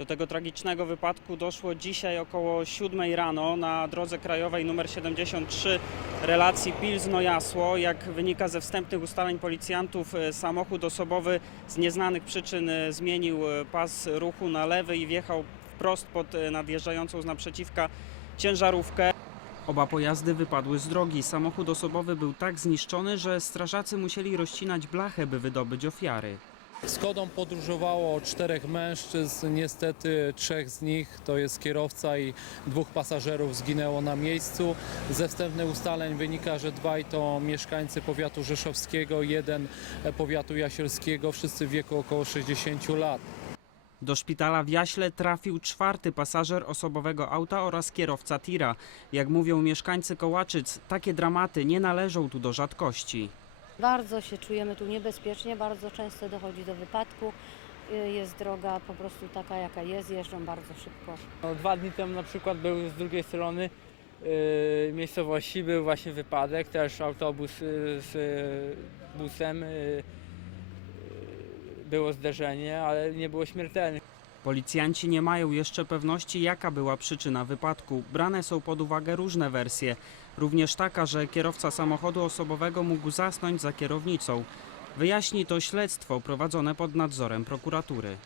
Do tego tragicznego wypadku doszło dzisiaj około 7 rano na drodze krajowej nr 73 relacji Pilzno-Jasło. Jak wynika ze wstępnych ustaleń policjantów, e, samochód osobowy z nieznanych przyczyn e, zmienił e, pas ruchu na lewy i wjechał wprost pod nadjeżdżającą z naprzeciwka ciężarówkę. Oba pojazdy wypadły z drogi. Samochód osobowy był tak zniszczony, że strażacy musieli rozcinać blachę, by wydobyć ofiary. Skodą podróżowało czterech mężczyzn, niestety trzech z nich, to jest kierowca i dwóch pasażerów zginęło na miejscu. Ze wstępnych ustaleń wynika, że dwaj to mieszkańcy powiatu rzeszowskiego, jeden powiatu jasielskiego, wszyscy w wieku około 60 lat. Do szpitala w Jaśle trafił czwarty pasażer osobowego auta oraz kierowca tira. Jak mówią mieszkańcy Kołaczyc, takie dramaty nie należą tu do rzadkości. Bardzo się czujemy tu niebezpiecznie, bardzo często dochodzi do wypadku. Y, Jest droga po prostu taka, jaka jest, jeżdżą bardzo szybko. No, dwa dni temu na przykład był z drugiej strony yy, miejscowości był właśnie wypadek, też autobus yy, z yy, busem, yy, było zderzenie, ale nie było śmiertelnych. Policjanci nie mają jeszcze pewności, jaka była przyczyna wypadku. Brane są pod uwagę różne wersje, również taka, że kierowca samochodu osobowego mógł zasnąć za kierownicą. Wyjaśni to śledztwo prowadzone pod nadzorem prokuratury.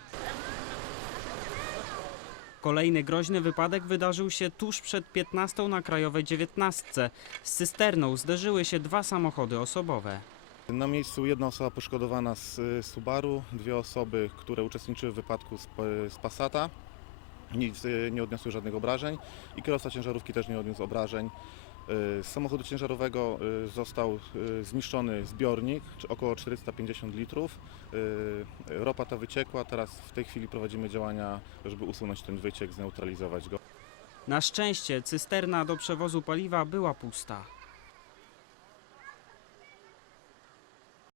Kolejny groźny wypadek wydarzył się tuż przed 15 na krajowej 19. Z cysterną zderzyły się dwa samochody osobowe. Na miejscu jedna osoba poszkodowana z Subaru, dwie osoby, które uczestniczyły w wypadku z, Passata. Nic y, nie odniosły żadnych obrażeń i kierowca ciężarówki też nie odniósł obrażeń. Y, Z samochodu ciężarowego y, został zniszczony zbiornik, około 450 litrów. Ropa ta wyciekła, teraz w tej chwili prowadzimy działania, żeby usunąć ten wyciek, zneutralizować go. Na szczęście cysterna do przewozu paliwa była pusta.